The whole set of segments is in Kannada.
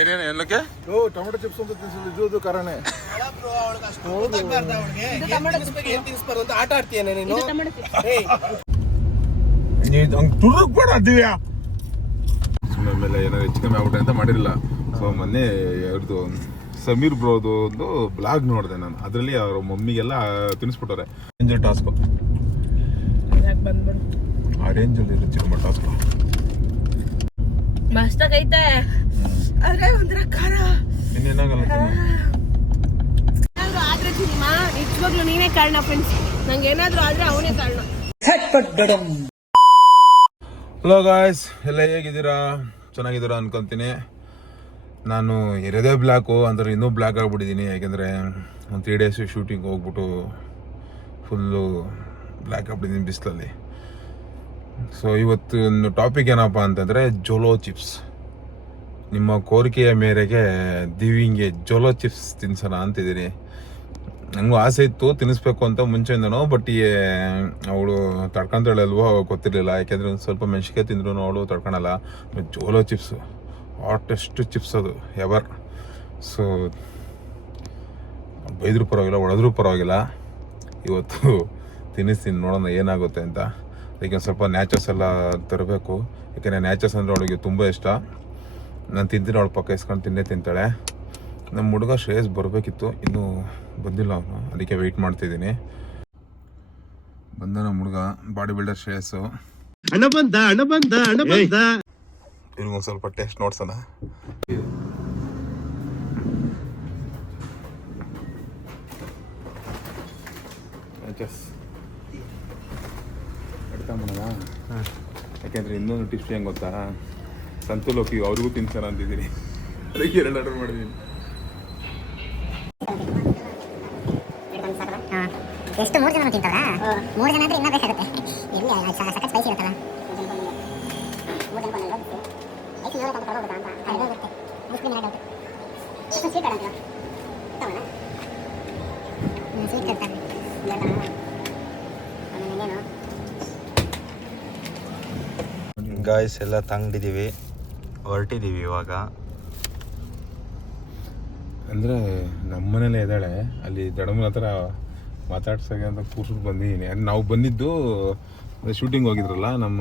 ಏನೇನು ಏನಕ್ಕೆ ಟೊಮೆಟೊ ಚಿಪ್ಸ್ ಅಂತ ತಿನ್ಸೋದು ಇದು ಕಾರಣನೇ. ಆಟ ಆಡ್ತೀಯನೇ ನೀನು? ತುರುಕ್ ಬೇಡ ದಿವ್ಯಾ. ಆಮೇಲೆ ಏನಾದ್ರು ಹೆಚ್ಚು ಕಮ್ಮಿ ಆಗ್ಬಿಟ್ಟೆ ಅಂತ ಮಾಡಿರಲಿಲ್ಲ. ಸೊ ಮೊನ್ನೆ ಅವ್ರದ್ದು ಸಮೀರ್ ಬ್ರೋದು ಒಂದು ಬ್ಲಾಗ್ ನೋಡಿದೆ ನಾನು. ಅದರಲ್ಲಿ ಅವ್ರ ಮಮ್ಮಿಗೆಲ್ಲ ತಿನ್ನಿಸ್ಬಿಟ್ಟವ್ರೆ. ರೇಂಜರ್ ಟಾಸ್ಕು ಆ ರೇಂಜಲ್ಲಿ ಇರೋ ಚಿಕ್ಕ ಟಾಸ್ಕು ಮಸ್ತಾಗೈತೆ. ಆದ್ರೆ ಒಂಥರ ಖಾರ. ಇನ್ನೇನಾಗಲ್ಲ. ಏನಾದ್ರೂ ಆದ್ರೆ ಸಿನಿಮಾ ನಿಜವಾಗ್ಲೂ ನೀನೇ ಕಾರಣ ಫ್ರೆಂಡ್ಸ್. ನಂಗೆ ಏನಾದ್ರೂ ಆದ್ರೆ ಅವನೇ ಕಾರಣ. ಹಲೋ ಗಾಯ್ಸ್, ಎಲ್ಲ ಹೇಗಿದ್ದೀರಾ? ಚೆನ್ನಾಗಿದ್ದೀರಾ ಅನ್ಕೊಂತೀನಿ. ನಾನು ಇರೋದೇ ಬ್ಲ್ಯಾಕು ಅಂದ್ರೆ ಇನ್ನೂ ಬ್ಲ್ಯಾಕ್ ಆಗಿಬಿಟ್ಟಿದ್ದೀನಿ. ಯಾಕೆಂದರೆ ಒಂದು 3 ಡೇಸ್ ಶೂಟಿಂಗ್ ಹೋಗ್ಬಿಟ್ಟು ಫುಲ್ಲು ಬ್ಲ್ಯಾಕ್ ಆಗಿಬಿಟ್ಟಿದ್ದೀನಿ ಬಿಸಿಲಲ್ಲಿ. ಸೊ ಇವತ್ತು ಟಾಪಿಕ್ ಏನಪ್ಪ ಅಂತಂದರೆ ಜೋಲೋ ಚಿಪ್ಸ್. ನಿಮ್ಮ ಕೋರಿಕೆಯ ಮೇರೆಗೆ ದಿವಿಂಗೆ ಜೋಲೋ ಚಿಪ್ಸ್ ತಿನ್ಸೋಣ ಅಂತಿದ್ದೀನಿ. ನನಗೂ ಆಸೆ ಇತ್ತು ತಿನ್ನಿಸ್ಬೇಕು ಅಂತ ಮುಂಚೆಯಿಂದನೋ. ಬಟ್ ಅವಳು ತಡ್ಕೊಂತಾಳೆ ಅಲ್ವೋ ಗೊತ್ತಿರಲಿಲ್ಲ. ಯಾಕೆಂದರೆ ಒಂದು ಸ್ವಲ್ಪ ಮೆಣಸಿನ್ಕಾಯಿ ತಿಂದ್ರೂ ಅವಳು ತಡ್ಕೊಳಲ್ಲ. ಜೋಲೋ ಚಿಪ್ಸು ಹಾಟೆಸ್ಟ್ ಚಿಪ್ಸ್ ಅದು ಎವರ್. ಸೊ ಬೈದ್ರೂ ಪರವಾಗಿಲ್ಲ, ಹೊಡೆದ್ರೂ ಪರವಾಗಿಲ್ಲ, ಇವತ್ತು ತಿನ್ನಿಸ್ತೀನಿ, ನೋಡೋಣ ಏನಾಗುತ್ತೆ ಅಂತ. ಅದಕ್ಕೆ ಒಂದು ಸ್ವಲ್ಪ ನ್ಯಾಚಸ್ ಎಲ್ಲ ತರಬೇಕು. ಯಾಕೆಂದರೆ ನ್ಯಾಚಸ್ ಅಂದರೆ ಅವಳಿಗೆ ತುಂಬ ಇಷ್ಟ. ನಾನು ತಿಂತೀನಿ, ಅವಳು ಪಕ್ಕ ಇಸ್ಕೊಂಡು ತಿಂತಾಳೆ. ನಮ್ಮ ಹುಡುಗ ಶ್ರೇಯಸ್ ಬರಬೇಕಿತ್ತು, ಇನ್ನೂ ಬಂದಿಲ್ಲ ಅವನು. ಅದಕ್ಕೆ ವೆಯ್ಟ್ ಮಾಡ್ತಿದ್ದೀನಿ. ಬಂದ ನಮ್ಮ ಹುಡುಗ ಬಾಡಿ ಬಿಲ್ಡರ್ ಶ್ರೇಯಸ್ಸು. ಇವ್ರಿಗೊಂದು ಸ್ವಲ್ಪ ಟೇಸ್ಟ್ ನೋಡ್ಸೋಣ. ಯಾಕೆಂದರೆ ಇನ್ನೊಂದು ಟಿಪ್ಸ್ ಹೆಂಗೆ ಗೊತ್ತಾ, ಸಂತೋಲೋಕಿ ಅವ್ರಿಗೂ ತಿನ್ಸೋಣ ಅಂತಿದ್ದೀನಿ. ಅದಕ್ಕೆ 2 ಆರ್ಡರ್ ಮಾಡಿದ್ದೀನಿ. ಎಷ್ಟು 3 ಜನ ತಿಂತಾರಾ? 3 ಜನ ಅಂದ್ರೆ ಇನ್ನೂ ಬೇಕಾಗುತ್ತೆ. ಎಲ್ಲಿ ಸಖತ್ ಸ್ಪೈಸಿ ಇರುತ್ತಲ್ಲ. 3 ಜನ ಗಾಯ್ಸ್ ಎಲ್ಲ ತಂಗಿದ್ದೀವಿ, ಹೊರಟಿದ್ದೀವಿ ಇವಾಗ. ಅಂದರೆ ನಮ್ಮನೇಲೇ ಇದ್ದಾಳೆ, ಅಲ್ಲಿ ದಡಮನ ಹತ್ರ ಮಾತಾಡ್ಸೋಕೆ ಅಂತ ಕೂರ್ಸ್ಬಿಟ್ಟು ಬಂದಿದ್ದೀನಿ. ನಾವು ಬಂದಿದ್ದು ಶೂಟಿಂಗ್ ಹೋಗಿದ್ರಲ್ಲ ನಮ್ಮ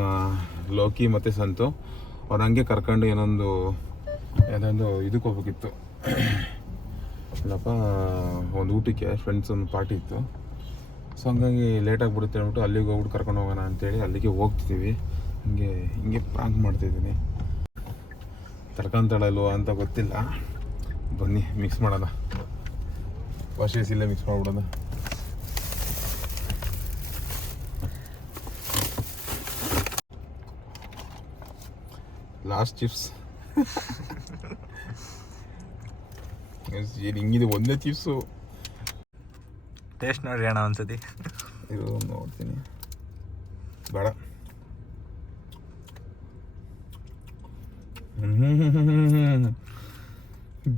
ಲೋಕಿ ಮತ್ತು ಸಂತು ಅವ್ರು. ಹಂಗೆ ಕರ್ಕೊಂಡು ಏನೊಂದು ಇದಕ್ಕೆ ಹೋಗ್ಬೇಕಿತ್ತು ಇಲ್ಲಪ್ಪ, ಒಂದು ಊಟಕ್ಕೆ ಫ್ರೆಂಡ್ಸ್ ಒಂದು ಪಾರ್ಟಿ ಇತ್ತು. ಸೊ ಹಂಗಾಗಿ ಲೇಟಾಗಿಬಿಡುತ್ತೆ ಅಂದ್ಬಿಟ್ಟು ಅಲ್ಲಿಗೆ ಹೋಗ್ಬಿಟ್ಟು ಕರ್ಕೊಂಡು ಹೋಗೋಣ ಅಂತೇಳಿ ಅಲ್ಲಿಗೆ ಹೋಗ್ತಿದ್ದೀವಿ. ಹಿಂಗೆ ಪ್ರಾಂಕ್ ಮಾಡ್ತಾಯಿದ್ದೀನಿ. ತಡ್ಕೊಂತಾಳಲ್ವ ಅಂತ ಗೊತ್ತಿಲ್ಲ. ಬನ್ನಿ ಮಿಕ್ಸ್ ಮಾಡೋಣ, ವಾಶೇಸ್ ಇಲ್ಲೇ ಮಿಕ್ಸ್ ಮಾಡ್ಬಿಡೋಣ. ಲಾಸ್ಟ್ ಚಿಪ್ಸ್ ಹಿಂಗಿದೆ, ಒಂದೇ ಚಿಪ್ಸು. ಟೇಸ್ಟ್ ನೋಡ್ರಿ ಅಣ್ಣ ಒಂದ್ಸತಿ. ಇದು ನೋಡ್ತೀನಿ, ಬೇಡ.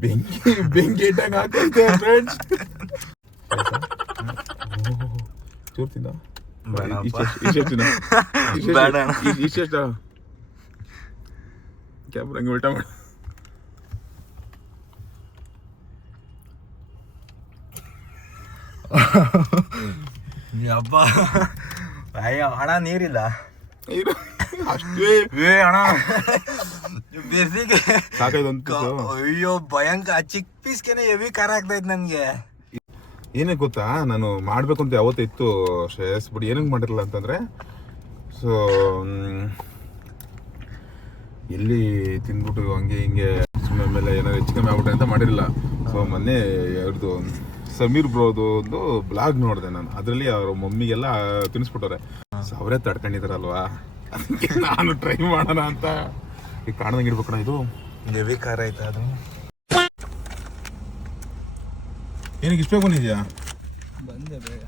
ಬೆಂಕಿ ಇಟ್ಟಾಗ ಹಾಕೈತೆ ಫ್ರೆಂಡ್ಸ್. ಚೂರ್ತಿನ ಇಷ್ಟ ಕ್ಯಾಮ್ರಾ ಹಂಗೆ ಉಲ್ಟಾ ಮಾಡ. ಹಬ್ಬ ಅಯ್ಯೋ ಅಣ್ಣ, ನೀರಿಲ್ಲ ಅಷ್ಟೇ ಅಣ್ಣ. ಬೇಸಿಗೆ ಸಾಕಾಯ್ತು. ಅಯ್ಯೋ ಭಯಂಕರ. ಚಿಕ್ಕ ಪೀಸ್ಗೆನೆ ಹೆವಿ ಖಾರ ಆಗ್ತೈತೆ ನನಗೆ. ಏನೇ ಗೊತ್ತಾ, ನಾನು ಮಾಡಬೇಕು ಅಂತ ಯಾವತ್ತೂ ಇತ್ತು ಶ್ರೇಯಸ್, ಬಟ್ ಏನಕ್ಕೆ ಮಾಡಿರಲ್ಲ ಅಂತಂದರೆ, ಸೊ ಎಲ್ಲಿ ತಿಂದ್ಬಿಟ್ಟು ಹಂಗೆ ಹಿಂಗೆ ಆಮೇಲೆ ಏನಾದ್ರು ಹೆಚ್ಚು ಕಮ್ಮಿ ಆಗ್ಬಿಟ್ಟೆ ಅಂತ ಮಾಡಿರಲಿಲ್ಲ. ಸೊ ಮೊನ್ನೆ ಅವ್ರದ್ದು ಸಮೀರ್ ಬ್ರೋದು ಒಂದು ಬ್ಲಾಗ್ ನೋಡಿದೆ ನಾನು. ಅದರಲ್ಲಿ ಅವ್ರ ಮಮ್ಮಿಗೆಲ್ಲ ತಿನ್ನಿಸ್ಬಿಟ್ಟವ್ರೆ. ಸೊ ಅವರೇ ತಡ್ಕೊಂಡಿದ್ದಾರಲ್ವಾ, ಅದಕ್ಕೆ ನಾನು ಟ್ರೈ ಮಾಡೋಣ ಅಂತ. ಈಗ ಕಾಣ್ದಂಗೆ ಇರ್ಬೇಕಣ್ಣ, ಇದು ಹೆವಿ ಖಾರ ಆಯ್ತಾ ಅದು. ಏನಕ್ಕೆ ಇಷ್ಟ ಬಂದಿದ್ಯಾ? ಬಂದೆ ಬೇಗ.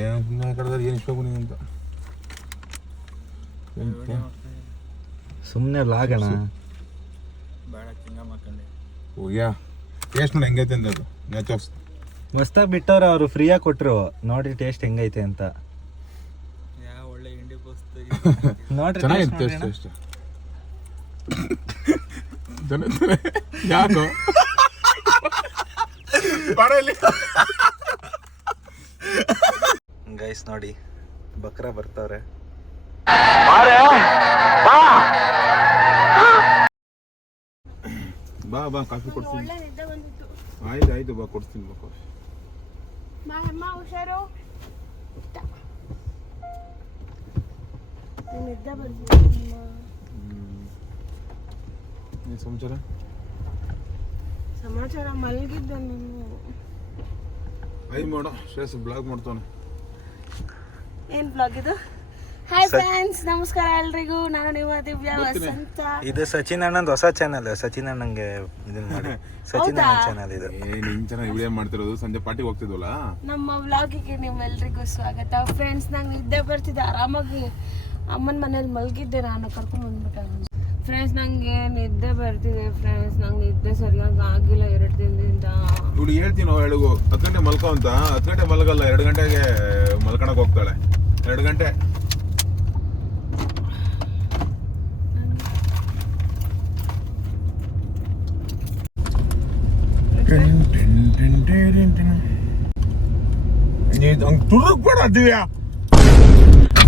ಏನು ಕಡ್ದಾರೆ, ಏನು ಇಷ್ಟ ಬಂದಿದೆ ಅಂತ ಸುಮ್ಮನೆ ಲಾಗಣ. ಹೋಗ್ಯಾ ಟೇಸ್ಟ್ ನೋಡಿ ಹೆಂಗೈತೆ ಅಂತ. ಅದು ನ್ಯಾಚೋಸ್ ಮಸ್ತಾಗಿ ಬಿಟ್ಟವ್ರೆ ಅವರು, ಫ್ರೀಯಾಗಿ ಕೊಟ್ಟರು. ನೋಡಿ ಟೇಸ್ಟ್ ಹೆಂಗೈತೆ ಅಂತ. ನೋಡ್ರಿ ಚೆನ್ನಾಗಿತ್ತು ಟೇಸ್ಟ್. ಜನ ಯಾಕೋ ಬಾಡಲ್ಲಿ ಗೈಸ್ ನೋಡಿ ಬಕ್ರ ಬರ್ತಾವ್ರೆ. ಬಾ ಬಾ ಕಾಫಿ ಕೊಡ್ತೀನಿ. ಒಳ್ಳೆ ನಿದ್ದೆ ಬಂದಿತ್ತು. ಆಯ್ತು ಬಾ ಕೊಡ್ತೀನಿ ಬಾ ಕಾಫಿ. ಬಾ ಅಮ್ಮ ಹುಷಾರು. ನಿದ್ದೆ ಬಂದಿತ್ತು. ಏನು ಸಮಾಚಾರ? ಸಮಾಚಾರ ಮಲಗಿದ್ದೆ ನಾನು. ಮಾಡೋ ಶ್ರೇಯಸ್ ಬ್ಲಾಗ್ ಮಾಡ್ತಾನೆ. ಏನ್ ಬ್ಲಾಗ್ ಇದು? ಹಾಯ್ ಫ್ರೆಂಡ್ಸ್, ನಮಸ್ಕಾರ ಎಲ್ರಿಗೂ. ನಾನು ನಿಮ್ಮ ದಿವ್ಯಾ ವಸಂತ. ಇದು ಸಚಿನ್ ಅಣ್ಣಂದು ಹೊಸ ಚಾನಲ್. ಸಚಿನ್ ಅಣ್ಣಂಗೆ ಇದನ್ನ ಮಾಡಿ. ಸಚಿನ್ ಅಣ್ಣ ಚಾನಲ್ ಇದು. ನಿನ್ ಚೆನ್ನಾಗಿ ವಿಡಿಯೋ ಮಾಡ್ತಿರೋದು. ಸಂಜೆ ಪಾರ್ಟಿಗೆ ಹೋಗ್ತಿದ್ವಲ್ಲ, ನಮ್ಮ ವ್ಲಾಗಿಗೆ ನಿಮ್ಮೆಲ್ರಿಗೂ ಸ್ವಾಗತ. ಫ್ರೆಂಡ್ಸ್, ನಂಗೆ ನಿದ್ದೆ ಬರ್ತಿದ್ದೆ. ಆರಾಮಾಗಿ ಅಮ್ಮನ ಮನೇಲಿ ಮಲಗಿದ್ದೆ. ನಾನು ಕರ್ಕೊಂಡು ಬಂದ್ಬಿಟ್ಟೆ. ಫ್ರೆಂಡ್ಸ್, ನಂಗೆ ನಿದ್ದೆ ಬರ್ತಿದೆ. ಫ್ರೆಂಡ್ಸ್, ನಂಗೆ ನಿದ್ದೆ ಸರಿಯಾಗಿ ಆಗಿಲ್ಲ 2 ದಿನದಿಂದ. ಇವಳು ಹೇಳ್ತೀನಿ 10 ಗಂಟೆ ಮಲ್ಕೋ ಅಂತ. 10 ಗಂಟೆ ಮಲಗಲ್ಲ, 2 ಗಂಟೆಗೆ ಮಲ್ಕೊಳಕ್ ಹೋಗ್ತಾಳೆ. 2 ಗಂಟೆ. ತುರುಕ್ ಬೇಡ ದಿವ್ಯಾ,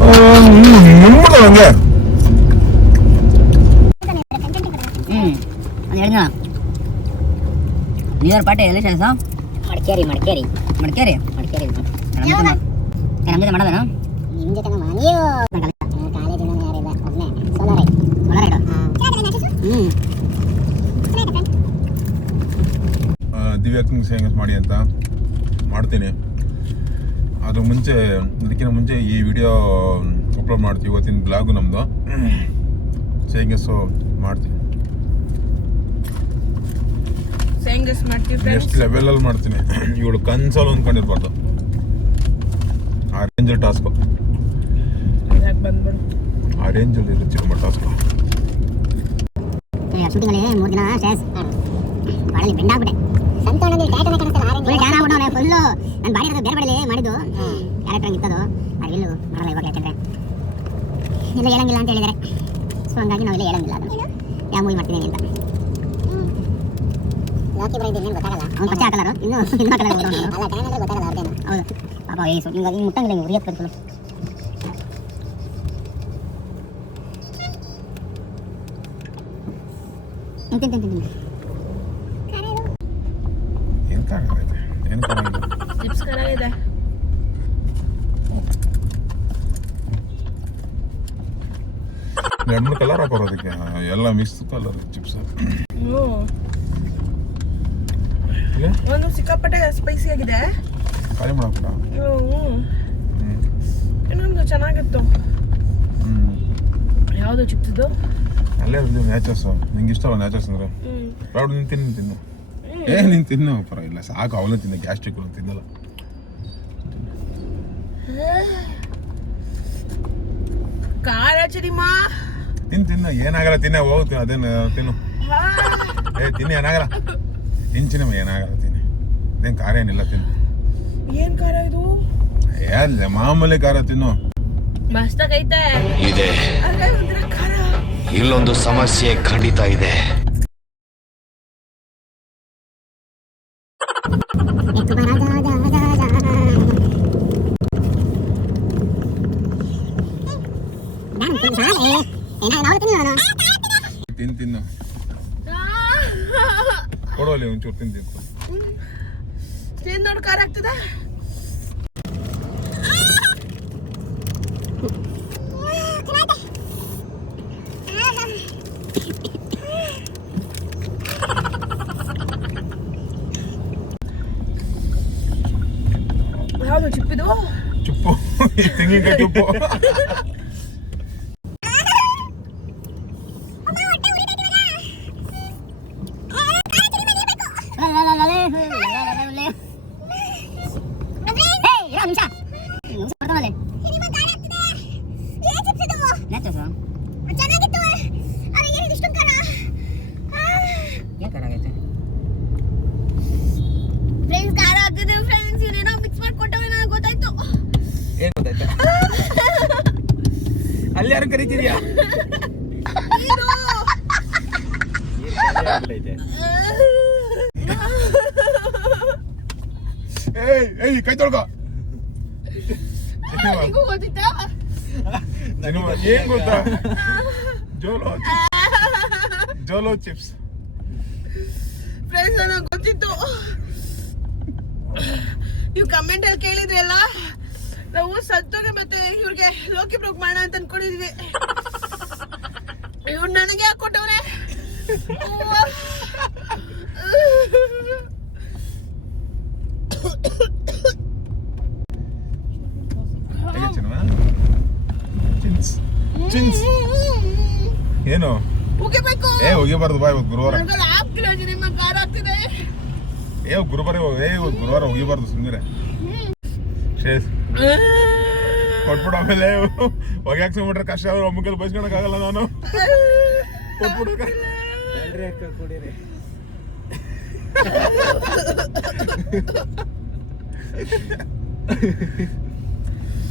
ಹಂಗೆ ನ್ಯೂ ಇಯರ್ ಪಾರ್ಟಿ ಎಲ್ಲಿ ಸಹ ಮಡಿಕೇರಿ ನಮ್ದು ಮಾಡೋದೇನಾ? ನಿಮ್ಮ ಜೊತೆ ನೀವು ಕಾಲೇಜಿನ ಯಾರಿಲ್ಲ, ಒಬ್ಬನೇ ಸೋಲೋ ರೈಡ್. ದಿವ್ಯಾತ್ಮಕ ಸೇವಿಂಗ್ಸ್ ಮಾಡಿ ಅಂತ ಮಾಡ್ತೀನಿ. ಅದಕ್ಕಿಂತ ಮುಂಚೆ ಈ ವಿಡಿಯೋ ಅಪ್ಲೋಡ್ ಮಾಡ್ತೀವಿ. ಇವತ್ತಿನ ಬ್ಲಾಗು ನಮ್ಮದು ಸೇವಿಂಗ್ಸು ಮಾಡ್ತೀವಿ. ನೆಕ್ಸ್ಟ್ ಲೆವೆಲಲ್ಲಿ ಮಾಡ್ತೀನಿ. ಇವಳು ಕನ್ಸಲ್ಲಿ ಅಂದ್ಕೊಂಡಿರ್ಬಾರ್ದು. ಆ ರೇಂಜಲ್ಲಿ ಟಾಸ್ಕು, ಆ ರೇಂಜಲ್ಲಿ ಇರುತ್ತೆ ಟಾಸ್ಕು. ಶೂಟಿಂಗಲ್ಲಿ 3 ದಿನ ಸ್ಟ್ರೆಸ್ ಬಾಡಲ್ಲಿ ಬೆಂಡ್ ಆಗ್ಬಿಟ್ಟೆ. ಸಂತೋಣದಲ್ಲಿ ಟ್ಯಾಟನೇ ಕಾಣಿಸ್ತಲ್ಲ, ಟ್ಯಾನ್ ಆಗ್ಬಿಟ್ಟು ಫುಲ್ಲು ನನ್ನ ಬಾಡಿ ಬೇರೆ ಬಾಡಲಿ ಮಾಡಿದ್ದು ಕ್ಯಾರೆಕ್ಟರ್ ಇತ್ತದು. ಅದು ಎಲ್ಲೂ ಮಾಡಲ್ಲ ಇವಾಗ, ಯಾಕಂದರೆ ಎಲ್ಲ ಹೇಳಂಗಿಲ್ಲ ಅಂತ ಹೇಳಿದ್ದಾರೆ. ಸೊ ಹಂಗಾಗಿ ನಾವೆಲ್ಲ ಹೇಳಂಗಿಲ್ಲ ಅದನ್ನು ಯಾವ ಮೂವಿ ಮಾಡ್ತೀನಿ ಅಂತ. ಲಾಕಿ ಬರೀ ಗೊತ್ತಾಗಲ್ಲ, ಅವ್ನು ಪಚ್ಚೆ ಹಾಕಲ್ಲ, ಇನ್ನೂ ಹಾಕಲ್ಲ. ಅಲ್ಲ ಟ್ಯಾನ್ ಅಂದರೆ ಗೊತ್ತಾಗಲ್ಲ ಅವ್ರದ್ದೇನು. ಹೌದು ಪಾಪ. ಹಿಂಗೆ ಮುಟ್ಟಂಗಿಲ್ಲ, ಹಿಂಗೆ ಉರಿಯಕ್ಕೆ ಫುಲ್ಲು. ತಿಂತೀನಿ ಏನು ಚಿಪ್ಸ್ ಖಾರ ಇದೆ. ಎರಡು ಕಲರ್ ಹಾಕೋರು ಅದಕ್ಕೆ, ಎಲ್ಲ ಮಿಕ್ಸ್ ಕಲರ್ ಚಿಪ್ಸ್. ಒಂದು ಸಿಕ್ಕಾಪಟ್ಟೆ ಸ್ಪೈಸಿ ಆಗಿದೆ. ಖಾಲಿ ಮಾಡಬೇಡ. ಇನ್ನೊಂದು ಚೆನ್ನಾಗಿತ್ತು. ಯಾವುದು ಚಿಪ್ಸ್ದು? ಅಲ್ಲೇ ನ್ಯಾಚರ್ಸು. ನಿಂಗೆ ಇಷ್ಟವ ನ್ಯಾಚರ್ಸ್ ಅಂದರೆ? ಪ್ರೌಡ್ ನೀನು ತಿನ್ನು. ನೀನು ತಿನ್ನು, ಪರವಾಗಿಲ್ಲ, ಸಾಕು. ಅವನು ತಿನ್ನ, ಗ್ಯಾಸ್ಟ್ರಿಕ್ ತಿನ್ನಲ್ಲ. ಖಾರ ಚರಿಮಾ ತಿನ್ನು, ಏನಾಗಲ್ಲ. ತಿನ್ನೆ ಹೋಗ್ತೀನಿ, ಅದೇನು ತಿನ್ನು. ತಿನ್ನಿ, ಏನಾಗಲ್ಲ. ಇಂಚಿನಮ್ಮ ಏನಾಗಲ್ಲ, ತಿನ್ನಿ. ಅದೇನು ಖಾರ ಏನಿಲ್ಲ, ತಿನ್ನು. ಏನ್ ಖಾರ ಇದು? ಅಲ್ಲ, ಮಾಮೂಲಿ ಖಾರ ತಿನ್ನು. ಮಸ್ತಾಗೈತೆ. ಇದೆ, ಖಾರ. ಇಲ್ಲೊಂದು ಸಮಸ್ಯೆ ಖಂಡಿತ ಇದೆ. ತಿನ್ನು ಕೊಡೋಲಿ ಒಂಚೂರು ತಿಂದು. ನೋಡಿ ಖಾರ ಆಗ್ತದ. ಯಾವುದು ಚಿಪ್ಪಿದು? ಚುಪ್ಪು, ತೆಂಗಿನಕಾಯಿ ಚುಪ್ಪು. ಫ್ರೆಂಡ್ಸ್, ಖಾರ ಆಗ್ತಿದೆ. ಫ್ರೆಂಡ್ಸ್, ಏನೇನೋ ಮಿಕ್ಸ್ ಮಾಡ್ಕೊಟ್ಟವೆ, ನನಗೆ ಗೊತ್ತಾಯ್ತು. ಏನ್ ಗೊತ್ತಾಯ್ತಾ? ಅಲ್ಲಿ ಯಾರು ಕರಿತೀರಿಯಾ? ಏಯ್ ಕೈ ತೊಳ್ಕೊ. ನಿಂಗೂ ಗೊತ್ತಿತ್ತಾ? ಏನ್ ಗೊತ್ತಾ, ಜೋಲೋ ಚಿಪ್ಸ್ ಫ್ರೆಂಡ್ಸ್ ನನಗೆ ಗೊತ್ತಿತ್ತು. ನೀವು ಕಮೆಂಟ್ ಅಲ್ಲಿ ಕೇಳಿದ್ರಲ್ಲ, ನಾವು ಸತ್ತೋಗೆ ಮತ್ತೆ ಇವ್ರಿಗೆ ಲೋಕಿ ಬ್ರೋಕ್ ಮಾಡೋಣ ಅಂತ ಅನ್ಕೊಂಡಿದ್ವಿ. ಇವ್ರು ನನಗೆ ಹಾಕೊಟ್ಟವ್ರೆ. ಏನು ಉಗಿಬೇಕು. ಹೋಗಿಬಾರ್ದು ಬಾ, ಇವತ್ತು ಗುರುವಾರ. ನನಗೆ ಆಗ್ತಿಲ್ಲ, ನಿಮ್ಮ ಕಾರ್ ಆಗ್ತಿದೆ. ಗುರುವಾರ ಗುರುವಾರ ಹೋಗಿಬಾರ್ದು ಸುಮ್ಮನೆ. ಕೊಟ್ಬಿಡು, ಆಮೇಲೆ ಹೊಗೆ ಹಾಕ್ಸ್ಕೊಂಡ್ಬಿಟ್ರೆ ಕಷ್ಟ. ಅವ್ರು ಒಮ್ಮಕ್ಕಲ್ಲಿ ಬೈಸ್ಕೊಳಕ್ಕಾಗಲ್ಲ ನಾನು. ಕೊಟ್ಬಿಡು. ಕುಡೀರಿ.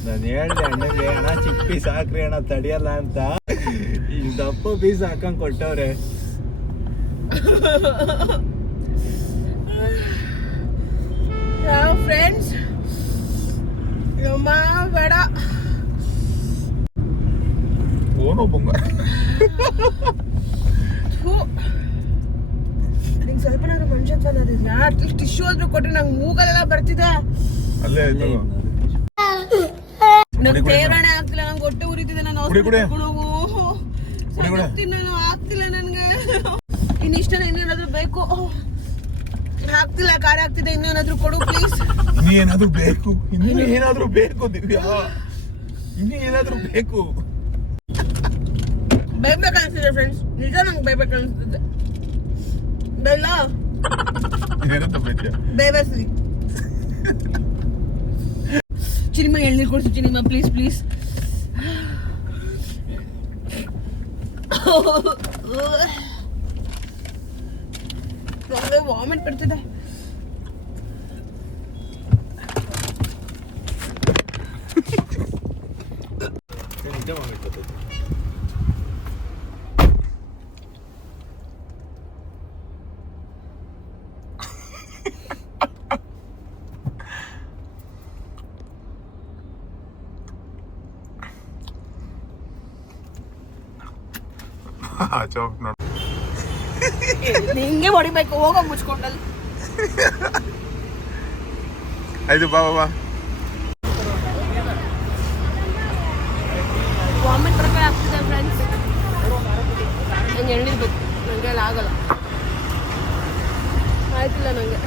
ನಾನು ಹೇಳ್ದೆ ಅಣ್ಣಂಗೆ, ಅಣ್ಣ ಚಿಕ್ಕ ಪೀಸ್ ಹಾಕ್ರಿ ಅಣ್ಣ ತಡಿಯಲ್ಲ ಅಂತ. ಈ ದಪ್ಪ ಪೀಸ್ ಹಾಕೊಂಡ್ ಕೊಟ್ಟವ್ರೆ. ಫ್ರೆಂಡ್ಸ್ ಬೇಡ ಓನೋ ಬಂಗಾರ. ನಿಂಗೆ ಸ್ವಲ್ಪ ನಾನು ಮನುಷ್ಯತ್ವ ಅನ್ನೋದಿಲ್ಲ. ಅಟ್ಲೀಸ್ಟ್ ಟಿಶ್ಯೂ ಆದ್ರೂ ಕೊಟ್ರೆ ನಂಗೆ ಮೂಗಲೆಲ್ಲ ಬರ್ತಿದೆ. ಅಲ್ಲೇ ಆಯ್ತು. ನಂಗೆ ತೇರಾಣೆ ಆಗ್ತಿಲ್ಲ, ನಂಗೆ ಹೊಟ್ಟೆ ಉರಿತಿದೆ. ನಾನು ನಾನು ಆಗ್ತಿಲ್ಲ ನನಗೆ. ಇನ್ನಿಷ್ಟ ಇನ್ನೇನಾದ್ರೂ ಬೇಕು. ಆಗ್ತಿಲ್ಲ, ಖಾರ ಆಗ್ತಿದೆ. ಇನ್ನೇನಾದ್ರೂ ಕೊಡು ಪ್ಲೀಸ್. ಇನ್ನೇನಾದ್ರೂ ಬೇಕು, ಇನ್ನೂ ಏನಾದ್ರೂ ಬೇಕು ದಿವ್ಯಾ, ಇನ್ನೂ ಏನಾದ್ರೂ ಬೇಕು. ಬೈಬೇಕು ಅನಿಸ್ತಿದೆ ಫ್ರೆಂಡ್ಸ್, ನಿಜ ನಂಗೆ ಬೈಬೇಕು ಅನಿಸ್ತಿದೆ. ಬೆಲ್ಲ ಏನಂತ ಬೈತ್ಯಾ? ಬೇಬಸ್ರಿ ಚಿನಿಮ ಎಳ್ನೀರು ಕೊಡ್ಸಿ ಚಿನಿಮ, ಪ್ಲೀಸ್ ಪ್ಲೀಸ್. ವಾಮಿಟ್ ಬರ್ತಿದೆ. ನಿಜ ವಾಮಿಟ್ ಬರ್ತೈತೆ. ಹಿಂಗೆ ಹೊಡಿಬೇಕು, ಹೋಗೋ ಮುಚ್ಕೊಂಡಲ್ಲಿ. ಆಯ್ತು ಬಾ ಬಾ. ವಾಮಿಟ್ ಪ್ರಕಾರ ಆಗ್ತಿದೆ ಫ್ರೆಂಡ್ಸ್. ನಂಗೆ ಎಳ್ಳಿರ್ಬೇಕು, ನನಗೆ ಎಲ್ಲ ಆಗಲ್ಲ. ಆಯ್ತಿಲ್ಲ ನನಗೆ.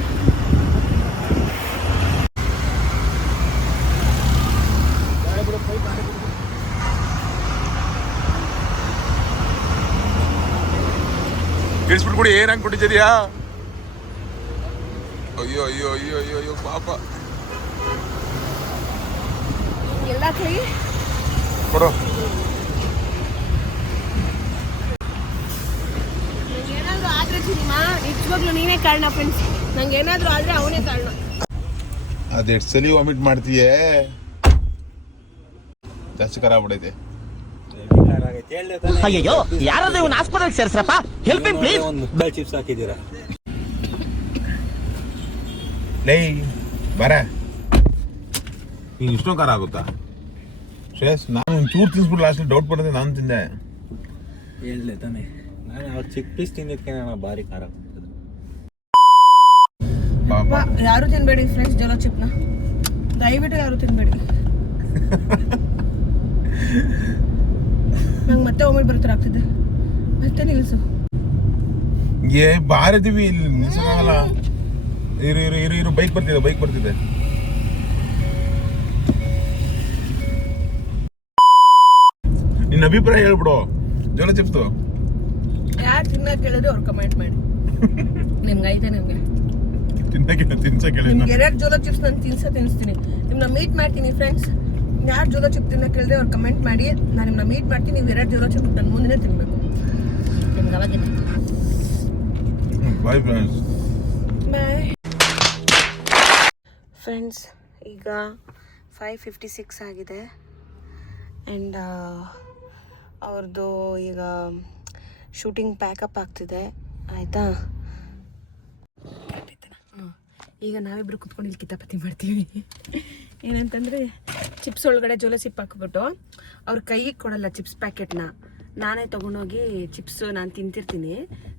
ಗಿಡಿಸ್ಬಿಟ್ಟು ಕೊಡಿ. ಏನ್ ಹಂಗೆ ಕೊಟ್ಟಿದ್ದೀಯಾ? ಅಯ್ಯೋ ಅಯ್ಯೋ ಅಯ್ಯೋ ಅಯ್ಯೋ ಅಯ್ಯೋ ಪಾಪ. ಎಲ್ಲ ಕೈ ಕೊಡು. ನಂಗೇನಾದ್ರೂ ಆದ್ರೆ ಚಿನಿಮಾ ನಿಜವಾಗ್ಲೂ ನೀನೇ ಕಾರಣ ಫ್ರೆಂಡ್ಸ್. ನಂಗೇನಾದ್ರೂ ಆದ್ರೆ ಅವನೇ ಕಾರಣ. ಅದೆಷ್ಟು ಸಲಿ ವಾಮಿಟ್ ಮಾಡ್ತೀಯೇ, ಜಾಸ್ತಿ ಖರಾಬ್ ಬಿಡೈತೆ. ಅಯ್ಯೋ ಯಾರಾದ್ರೂ ಇವನ್ ಆಸ್ಪತ್ರೆಗೆ ಸೇರ್ಸ್ರಪ್ಪ, ಹೆಲ್ಪ್ ಮಿ ಪ್ಲೀಸ್. ಒಂದು ಮುದ್ದೆ ಚಿಪ್ಸ್ ಹಾಕಿದ್ದೀರಾ? ಲೈ ಬರ, ಹಿಂಗೆ ಇಷ್ಟೊಂದು ಖಾರ ಆಗುತ್ತಾ ಶ್ರೇಯಸ್? ನಾನು ಚೂರು ತಿನ್ಸ್ಬಿಟ್ಟು ಲಾಸ್ಟ್ ಡೌಟ್ ಪಡ್ದೆ, ನಾನು ತಿಂದೆ. ಹೇಳ್ದೆ ತಾನೆ, ನಾನು ಅವ್ರು ಚಿಕ್ಕ ಪೀಸ್ ತಿಂದಿದ್ಕೆ ನಾನು ಭಾರಿ ಖಾರ ಆಗ್ತದೆ. ಪಾಪ. ಯಾರು ತಿನ್ಬೇಡಿ ಫ್ರೆಂಡ್ಸ್ ಜೋಲೋ ಚಿಪ್ನ, ದಯವಿಟ್ಟು ಯಾರು ತಿನ್ಬೇಡಿ. ನಂಗೆ ಮತ್ತೆ ಒಮ್ಮೆ ಬರ್ತಾರೆ ಆಗ್ತಿದೆ. ಮತ್ತೆ ನಿಲ್ಸು. ಏ ಬಾರಿದೀವಿ, ಇಲ್ಲಿ ನಿಲ್ಸಕ್ಕಾಗಲ್ಲ. ಇರು ಇರು ಇರು ಇರು, ಬೈಕ್ ಬರ್ತಿದೆ, ಬೈಕ್ ಬರ್ತಿದೆ. ನಿನ್ನ ಅಭಿಪ್ರಾಯ ಹೇಳ್ಬಿಡು ಜೋಲೋ ಚಿಪ್ಸ್ದು. ಯಾರು ತಿನ್ನಕ್ಕೆ ಕೇಳಿದ್ರೆ ಅವ್ರು ಕಮೆಂಟ್ ಮಾಡಿ. ನಿಮ್ಗೆ ಐತೆ ನಿಮ್ಗೆ ತಿನ್ಸಕ್ಕೆ ನಿಮ್ಗೆ 2 ಜೋಲೋ ಚಿಪ್ಸ್ ನಾನು ತಿನ್ನಿಸ್ತೀನಿ. ನಿಮ್ಮನ್ನ ಮೀಟ್ ಮಾಡ್ತೀನಿ ಫ್ರೆಂಡ್ಸ್. ಯಾರು ಜೋಲೋ ಚಿಪ್ ತಿನ್ನಕ್ಕೆ ಕೇಳಿದ್ರೆ ಅವ್ರು ಕಮೆಂಟ್ ಮಾಡಿ. ನಾನು ನಿಮ್ಮನ್ನ ಮೀಟ್ ಮಾಡ್ತೀನಿ. ನೀವು 2 ಜೋಲೋ ಚಿಪ್ ನನ್ನ ಮುಂದೆ ತಿನ್ಬೇಕು. ನಿಮ್ಗೆ ಅವಾಗ ಬಾಯ್ ಫ್ರೆಂಡ್ಸ್. Bye friends. ಈಗ 5:56 ಆಗಿದೆ ಆ್ಯಂಡ್ ಅವ್ರದ್ದು ಈಗ ಶೂಟಿಂಗ್ ಪ್ಯಾಕಪ್ ಆಗ್ತಿದೆ. ಆಯಿತಾ. ಈಗ ನಾವಿಬ್ರು ಕುತ್ಕೊಂಡು ಇಲ್ಲಿ ಕಿತಾಪತಿ ಮಾಡ್ತೀವಿ. ಏನಂತಂದರೆ ಚಿಪ್ಸ್ ಒಳಗಡೆ ಜೋಲ ಸಿಪ್ ಹಾಕ್ಬಿಟ್ಟು ಅವ್ರ ಕೈಗೆ ಕೊಡಲ್ಲ ಚಿಪ್ಸ್ ಪ್ಯಾಕೆಟ್ನ. ನಾನೇ ತೊಗೊಂಡೋಗಿ ಚಿಪ್ಸ್ ನಾನು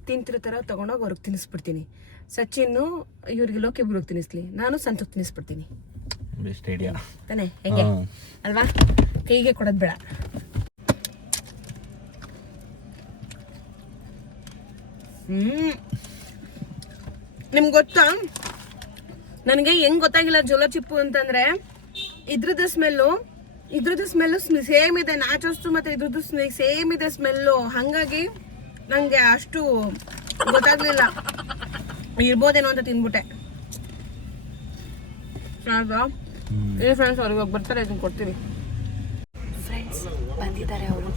ತಿಂತಿರೋ ಥರ ತೊಗೊಂಡೋಗಿ ಅವ್ರಿಗೆ ತಿನ್ನಿಸ್ಬಿಡ್ತೀನಿ. ಸಚಿನ್ನು ಇವ್ರಿಗೆ ಲೋಕಿಬ್ರಿಗೆ ತಿನ್ನಿಸ್ಲಿ, ನಾನು ಸಂತಕ್ಕೆ ತಿನ್ನಿಸ್ಬಿಡ್ತೀನಿ. ಬೆಸ್ಟ್ ಐಡಿಯಾ ತಾನೇ? ಹೆಂಗೆ ಅಲ್ವಾ? ಕೈಗೆ ಕೊಡೋದು ಬೇಡ. ನಿಮ್ಗೆ ಗೊತ್ತಾ, ನನಗೆ ಹೆಂಗ್ ಗೊತ್ತಾಗಿಲ್ಲ ಜೋಲೋ ಚಿಪ್ಪು ಅಂತಂದ್ರೆ ಇದ್ರದ್ದು ಸ್ಮೆಲ್ಲು ಸೇಮ್ ಇದೆ. ನಾಚೋಸ್ಟು ಮತ್ತೆ ಇದ್ರದ್ದು ಸೇಮ್ ಇದೆ ಸ್ಮೆಲ್ಲು. ಹಾಗಾಗಿ ನನಗೆ ಅಷ್ಟು ಗೊತ್ತಾಗ್ಲಿಲ್ಲ. ಇರ್ಬೋದೇನೋ ಅಂತ ತಿನ್ಬಿಟ್ಟೆ. ಫ್ರೆಂಡ್ಸ್ ಅವ್ರಿಗೆ ಹೋಗಿ ಬರ್ತಾರೆ, ಇದನ್ನು ಕೊಡ್ತೀನಿ. ಫ್ರೆಂಡ್ಸ್ ಬಂದಿದ್ದಾರೆ, ಅವರು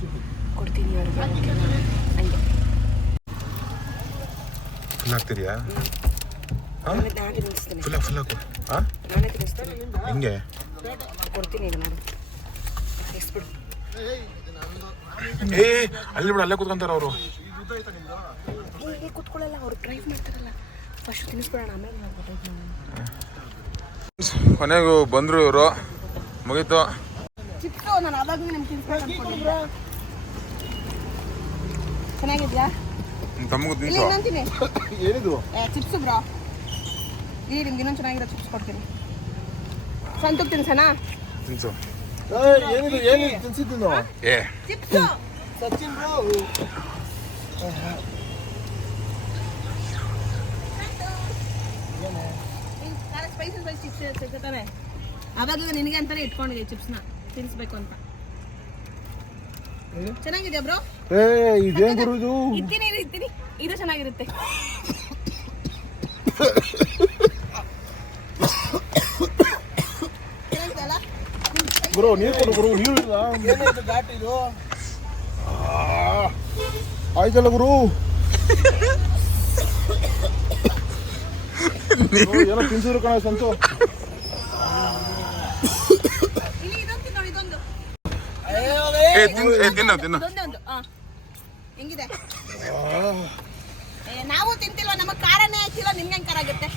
ಕೊಡ್ತೀನಿ ಅವ್ರಿಗೆ. ಹಂಗೆ ಫುಲ್ ಹಾಕ್ತಿದ್ಯಾ? ನಾನೇ ತಿನ್ನಿಸ್ತೀನಿ. ಫುಲ್ ಹಾಕು. ನಾನೇ ತಿನ್ನಿಸ್ತೀನಿ. ಹಿಂಗೆ ಕೊಡ್ತೀನಿ ಈಗ ನಾನು. ಎಸ್ಬಿಡು. ಅಲ್ಲಿ ಬಿಡು, ಅಲ್ಲೇ ಕೂತ್ಕೊಂತಾರ ಅವರು. ಹೀಗೆ ಕೂತ್ಕೊಳ್ಳಲ್ಲ, ಅವ್ರು ಡ್ರೈವ್ ಮಾಡ್ತಾರಲ್ಲ. ಫಸ್ಟ್ ತಿನ್ನಿಸ್ಬಿಡೋಣ, ಆಮೇಲೆ ನಾವು ಡ್ರೈವ್ ಮಾಡೋಣ. ಕೊನೆಗೂ ಬಂದರು ಇವರು, ಮುಗೀತು. ಚಿಪ್ಸು ನಾನು ಆವಾಗಲೂ ನಿಮ್ಗೆ ತಿನ್ಸ್ಬೇಕು. ಚೆನ್ನಾಗಿದ್ಯಾ? ತಮ್ಮಗೂ ತಿನ್ಸು. ಏನಂತೀನಿ ಏನಿದು? Chips bro. ಇಲ್ಲಿ ನಿಮ್ಗೆ ಇನ್ನೊಂದು ಚೆನ್ನಾಗಿರೋ ಚಿಪ್ಸ್ ಕೊಡ್ತೀನಿ. ಸಂತಕ್ಕೆ ತಿನ್ಸೋಣ? ತಿನ್ಸು. ಏನಿದು? ಏನಿದು ತಿನ್ಸಿದ್ದು? Chips Sachin bro. Spicy chips ಸಿಗ್ತಾನೆ. ಆವಾಗಲೂ ನಿನಗೆ ಅಂತಾನೆ ಇಟ್ಕೊಂಡಿದ್ದೆ ಚಿಪ್ಸ್ನ ತಿನ್ಸ್ಬೇಕು ಅಂತ. ಚೆನ್ನಾಗಿದ್ಯಾ ಬ್ರೋ? ಇದೇನ್ ಗುರು ಇದು? ಇದ್ದೀನಿ ಇದು ಚೆನ್ನಾಗಿರುತ್ತೆ. ಗುರು ನೀರು ಕೊಡು ಗುರು, ನೀರು ಇಲ್ಲ. ಏನಾಯ್ತು ಘಾಟ್ ಇದು? ಆಯ್ತಲ್ಲ ಗುರು, ಏನೋ ತಿನ್ಸಿದ್ರು ಕಣ ಸಂತು. ತಿನ್ನು. ಹೆಂಗಿದೆ? ನಾವು ತಿಂತಿಲ್ವ, ನಮಗ್ ಖಾರನೇ ಹಾಕಿಲ್ಲ, ನಿಮ್ಗೆ ಹೆಂಗ್ ಖಾರ ಆಗುತ್ತೆ?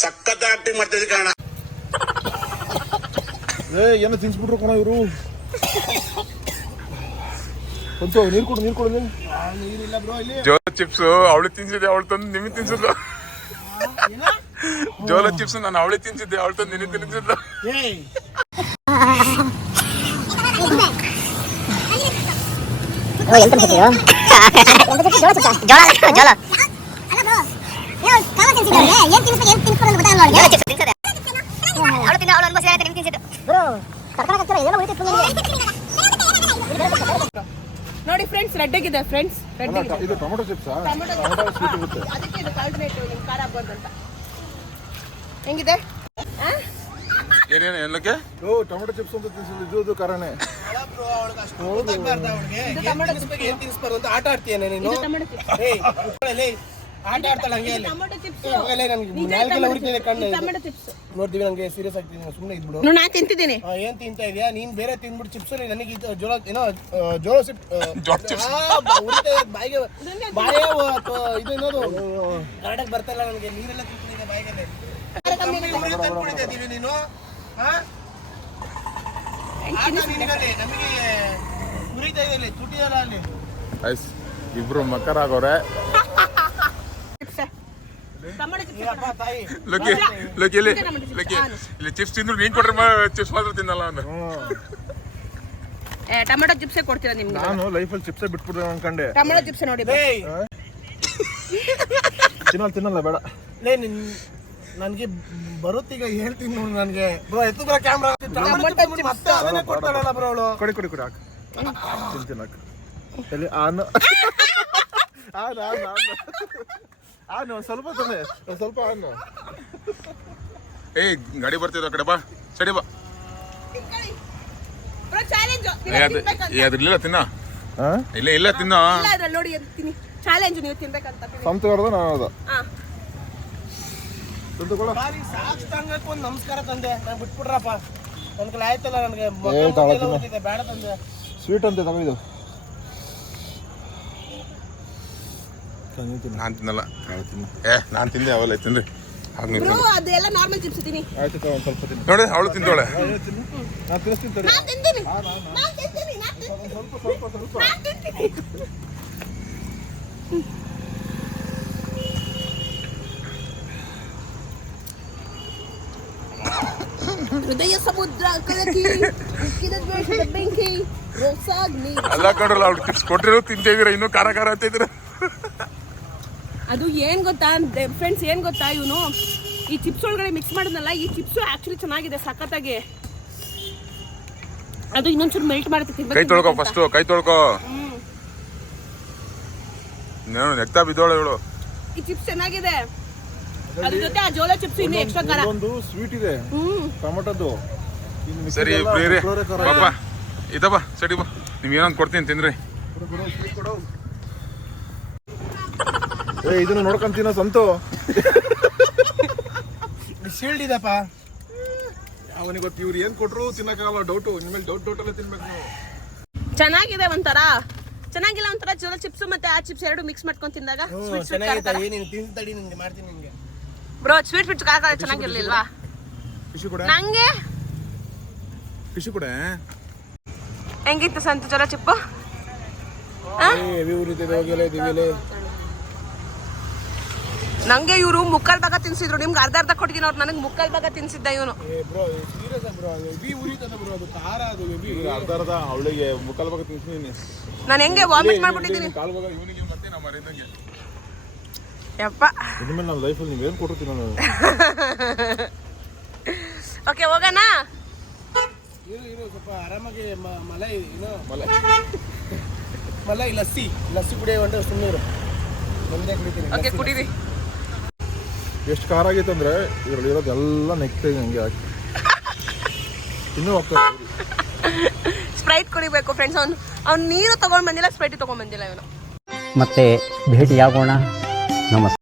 ಸಖತ್ ಆಕ್ಟಿಂಗ್ ಮಾಡ್ತಿದ್ದೆ ಕಣ. ಏನೋ ತಿನ್ಸ್ಬಿಟ್ರು ಕಣ ಇವರು. ಸಂತು ನೀರು ಕೊಡು. ನೀರಿಲ್ಲ ಬ್ರೋ ಇಲ್ಲಿ. ಜೋಲ ಚಿಪ್ಸ್ ಅವಳು ತಿನ್ಸಿದ್ದೆ, ಅವಳು ತಂದು ನಿಮಗೆ ತಿನ್ಸಿದ್ಲು. ಜೋಲ ಚಿಪ್ಸ್ ನಾನು ಅವಳೆ ತಿನ್ಸಿದ್ದೆ, ಅವಳು ತಂದು ನಿನಗೆ ತಿನ್ಸಿದ್ಲು. ನೋಡಿ ಫ್ರೆಂಡ್ಸ್, ರೆಡ್ ಆಗಿದೆ. ಫ್ರೆಂಡ್ಸ್ ರೆಡ್ ಆಗಿದೆ. ಇದು ಟೊಮೆಟೊ ಚಿಪ್ಸಾ? ಟೊಮೆಟೊ ಸ್ವೀಟ್ ಇರುತ್ತೆ. ಅದಕ್ಕೆ ಇದು ಆಲ್ಟರ್ನೇಟ್, ನಿಮ್ಗೆ ಖಾರ ಆಗ್ಬಾರ್ದು ಅಂತ. ಹೆಂಗಿದೆ? ಏನಕ್ಕೆ ಟೊಮೆಟೊ ಚಿಪ್ಸ್ ಅಂತ ತಿನ್ಸಿದ್ದು ಇದು ಕಾರಣನೇ. ಆಟ ಆಡ್ತೀಯನ ನೀನು? ಆಟ ಆಡ್ತಾಳೆ ಹಂಗೆ. ನೋಡ್ತೀವಿ, ನಂಗೆ ಸೀರಿಯಸ್ ಆಗ್ತಿದ್ದೀನಿ, ಸುಮ್ಮನೆ ಇದ್ಬಿಡು. ನಾನು ತಿಂತಿದ್ದೀನಿ. ಏನ್ ತಿಂತಾ ಇದೆಯಾ ನೀನ್? ಬೇರೆ ತಿಂದ್ಬಿಟ್ಟು ಚಿಪ್ಸ್ ನನಗೆ ಜೋಳ ಏನೋ ಜೋಳ ಬಾಯಿಗೆ ಇದು ಏನೋದು ಕರೆಕ್ಟಾಗಿ ಬರ್ತಾ ಇಲ್ಲ ನನಗೆ. ನೀರೆಲ್ಲ ತಿಂತಿದ್ದೀನಿ ಬಾಯಿಗೆ. ನೀನು ನಮಗೆ ಉರಿತಾ ಇದೆ, ತುಟಿಯಲ್ಲ ಅಲ್ಲಿ. ಇಬ್ರು ಮಕ್ಕರಾಗೋರೆ. ಇಲ್ಲಿ ಚಿಪ್ಸ್ ತಿಂದ್ರು ನೀನ್ ಕೊಟ್ರೆ ಚಿಪ್ಸ್ ಮಾತ್ರ ತಿನ್ನಲ್ಲ ಅಂದ್ರೆ. ಟೊಮೆಟೊ ಚಿಪ್ಸೇ ಕೊಡ್ತೀರಾ ನಿಮ್ಗೆ? ನಾನು ಲೈಫಲ್ಲಿ ಚಿಪ್ಸೇ ಬಿಟ್ಬಿಡ್ದೆ ಅನ್ಕಂಡೆ. ಟೊಮೆಟೊ ಚಿಪ್ಸ್ ನೋಡಿ. ತಿನ್ನಲ್ಲ ಬೇಡ. ನನ್ಗೆ ಬರುತ್ತೀಗ ಹೇಳ್ತೀನಿ ನೋಡಿ. ನನ್ಗೆ ಬ್ರೋ ಎತ್ತು ಬರೋ ಕ್ಯಾಮ್ರಾ ಮತ್ತೆ ಅದನ್ನೇ ಕೊಡ್ತಾಳಲ್ಲ ಬ್ರೋ ಅವಳು. ಕೊಡಿ ಹಾಕು ತಿಂತೀನಿ. ಹಾಕು ಎಲ್ಲಿ ಆನು ಸ್ವಲ್ಪ ತಾನೆ, ಸ್ವಲ್ಪ ಆನು. ಗಾಡಿ ಬರ್ತಿದ್ದ ಆ ಕಡೆ ಬಾ, ಸಡಿ ಬಾ. ಅದ್ರಲ್ಲ ತಿನ್ನ, ಇಲ್ಲ ತಿನ್ನ. ನೋಡಿ ಚಾಲೆಂಜ್, ನೀವು ತಿನ್ಬೇಕಂತ. ಸಂತು ಹೊಡೆದ ನಾನು ಹೋದ. ಒಂದು ನಮಸ್ಕಾರ ತಂದೆ, ನಾನು ಬಿಟ್ಬಿಡ್ರಪ್ಪ. ನನ್ ಕೈ ಆಯ್ತಲ್ಲ, ನನಗೆ ಬೇಡ ತಂದೆ. ಸ್ವೀಟ್ ಅಂತೆ ತಗೊಂಡು. ನಾನು ತಿನ್ನಲ್ಲ. ನಾನು ತಿಂದೆ ಅವಲ್ಲ ತಿನ್ರಿ ಹಾಗೆ ನೀವು ತಿನ್ನಿ. ಅದೆಲ್ಲ ನಾರ್ಮಲ್ ಚಿಪ್ಸ್ ತಿನ್ನಿ. ಆಯ್ತು ಒಂದು ಸ್ವಲ್ಪ ತಿನ್ನು. ನೋಡಿ ಅವಳು ತಿಂದೋಳೆ. ನಾನು ತಿನ್ನಿಸ್ತೀನಿ ತಡಿ. ನಾನು ತಿಂತೀನಿ. ಸ್ವಲ್ಪ ಹೃದಯ ಸಮುದ್ರ ಕಲಕಿ ಉಕ್ಕಿದ ದ್ವೇಷದ ಬೆಂಕಿ ರೋಸಾಗ್ನಿ. ಅಲ್ಲ ಕಡ್ರಲ್ಲ ಅವ್ಳು ಚಿಪ್ಸ್ ಕೊಟ್ಟಿರೋ ತಿಂತಿದ್ದೀರಾ, ಇನ್ನೂ ಖಾರ ಖಾರ ಅಂತಿದ್ದೀರ. ಅದು ಏನ್ ಗೊತ್ತಾ ಫ್ರೆಂಡ್ಸ್, ಏನ್ ಗೊತ್ತಾ, ಇವನು ಈ ಚಿಪ್ಸ್ ಒಳಗಡೆ ಮಿಕ್ಸ್ ಮಾಡಿದ್ನಲ್ಲ, ಈ ಚಿಪ್ಸ್ ಆಕ್ಚುಲಿ ಚೆನ್ನಾಗಿದೆ ಸಖತ್ತಾಗಿ. ಅದು ಇನ್ನೊಂಚೂರು ಮೆಲ್ಟ್ ಮಾಡುತ್ತೆ. ಕೈ ತೊಳ್ಕೊ ಫಸ್ಟು, ಕೈ ತೊಳ್ಕೊ. ನಾನು ನೆಕ್ತಾ ಬಿದ್ದೋಳೆ ಇವಳು. ಈ ಚಿಪ್ಸ್ ಚೆನ್ನಾಗಿದೆ, ಅದ್ರ ಜೊತೆ ಆ ಜೋಳ ಚಿಪ್ಸ್ ಇನ್ನು ಎಕ್ಸ್ಟ್ರಾ ಖಾರ. ಒಂದು ಸ್ವೀಟ್ ಇದೆ ಟೊಮೆಟೊದು. ಸರಿ ಪ್ರಿಯರೇ ಪಾಪ ಇದಪ್ಪ ಸರಿ ಬಾ, ನಿಮ್ಗೆ ಏನೊಂದು ಕೊಡ್ತೀನಿ ತಿಂದ್ರಿ. ಇದನ್ನು ನೋಡ್ಕೊಂತೀನ ಸಂತು. ಶೀಲ್ಡ್ ಇದೆಪ್ಪ. ಅವನಿಗೆ ಗೊತ್ತು ಇವ್ರು ಏನ್ ಕೊಟ್ರು ತಿನ್ನಕ್ಕಾಗಲ್ಲ. ಡೌಟು ನಿಮ್ಮೇಲೆ ಡೌಟಲ್ಲೇ ತಿನ್ಬೇಕು ನೀವು. ಚೆನ್ನಾಗಿದೆ, ಒಂಥರ ಚೆನ್ನಾಗಿಲ್ಲ, ಒಂಥರ ಜೋಳ ಚಿಪ್ಸ್ ಮತ್ತೆ ಆ ಚಿಪ್ಸ್ ಎರಡು ಮಿಕ್ಸ್ ಮಾಡ್ಕೊಂಡು ತಿಂದಾಗ ಚೆನ್ನಾಗಿದೆ. ನೀನು ತಿಂದು ತಡಿ, ನಿನ್ಗೆ ಮಾಡ್ತೀನಿ ನಿನ್ಗೆ. ಬ್ರೋ ಸ್ವೀಟ್ ಖಾರ ಚೆನ್ನಾಗಿರ್ಲಿಲ್ವಾ? ಟಿಶ್ಯೂ ಕೂಡ, ನಂಗೆ ಟಿಶ್ಯೂ ಕೂಡ. ಹೆಂಗಿತ್ತು ಸಂತು ಜೋಳ ಚಿಪ್ಪು? ಹೆವಿ ಉರಿತಿದೆ ಹೋಗಿಲ್ಲ. ನಂಗೆ ಇವರು ಮುಕ್ಕಾಲ್ ಭಾಗ ತಿನ್ಸಿದ್ರು, ನಿಮ್ಗೆ ಅರ್ಧ ಕೊಟ್ಟಿದ್ದೀನಿ. ಅವ್ರು ನನಗೆ ಮುಕ್ಕಾಲ್ ಭಾಗ ತಿನ್ಸಿದ್ದ ಇವನು. ಬ್ರೋ ಸೀರಿಯಸ್ ಬ್ರೋ, ಹೆವಿ ಉರಿತದೆ ಬ್ರೋ, ಅದು ಖಾರ, ಅದು ಹೆವಿ. ಅರ್ಧ ಅವಳಿಗೆ ಮುಕ್ಕಾಲು ಭಾಗ ತಿನ್ಸಿದ್ದೀನಿ ನಾನು. ಹೆಂಗೆ ವಾಮಿಟ್ ಮಾಡ್ಬಿಟ್ಟಿದ್ದೀನಿ. ಕಾಲು ಭಾಗ ಇವನಿಗೆ ಮತ್ತೆ ನಮ್ಮ ಮರಿದಂಗೆ. ಯಪ್ಪ, ಇನ್ಮೇಲೆ ನನ್ನ ಲೈಫಲ್ಲಿ ನೀವು ಏನು ಕೊಟ್ಟಿರ್ತೀನಿ ನಾನು. ಓಕೆ ಹೋಗೋಣ. ಇರು ಸ್ವಲ್ಪ ಆರಾಮಾಗಿ ಮಲೈ ಲಸ್ಸಿ ಕುಡಿಯೋ ಒಂದು ಸುಮ್ಮನೆ ಮುಂದೆ ಕುಡಿತೀನಿ. ಓಕೆ ಕುಡೀರಿ. ಎಷ್ಟು ಖಾರ ಆಗೈತೆ ಅಂದರೆ ಇದರಲ್ಲಿ ಇರೋದೆಲ್ಲ ನೆಕ್ತಾ ಹಂಗೆ ಹಾಕಿ ಇನ್ನೂ ಹೋಗ್ತದೆ. ಸ್ಪ್ರೈಟ್ ಕುಡಿಬೇಕು ಫ್ರೆಂಡ್ಸ್. ಅವ್ನು ನೀರು ತಗೊಂಡ್ ಬಂದಿಲ್ಲ, ಸ್ಪ್ರೈಟ್ ತಗೊಂಡ್ ಬಂದಿಲ್ಲ ಇವನು. ಮತ್ತೆ ಭೇಟಿಯಾಗೋಣ. ನಮಸ್ತೆ.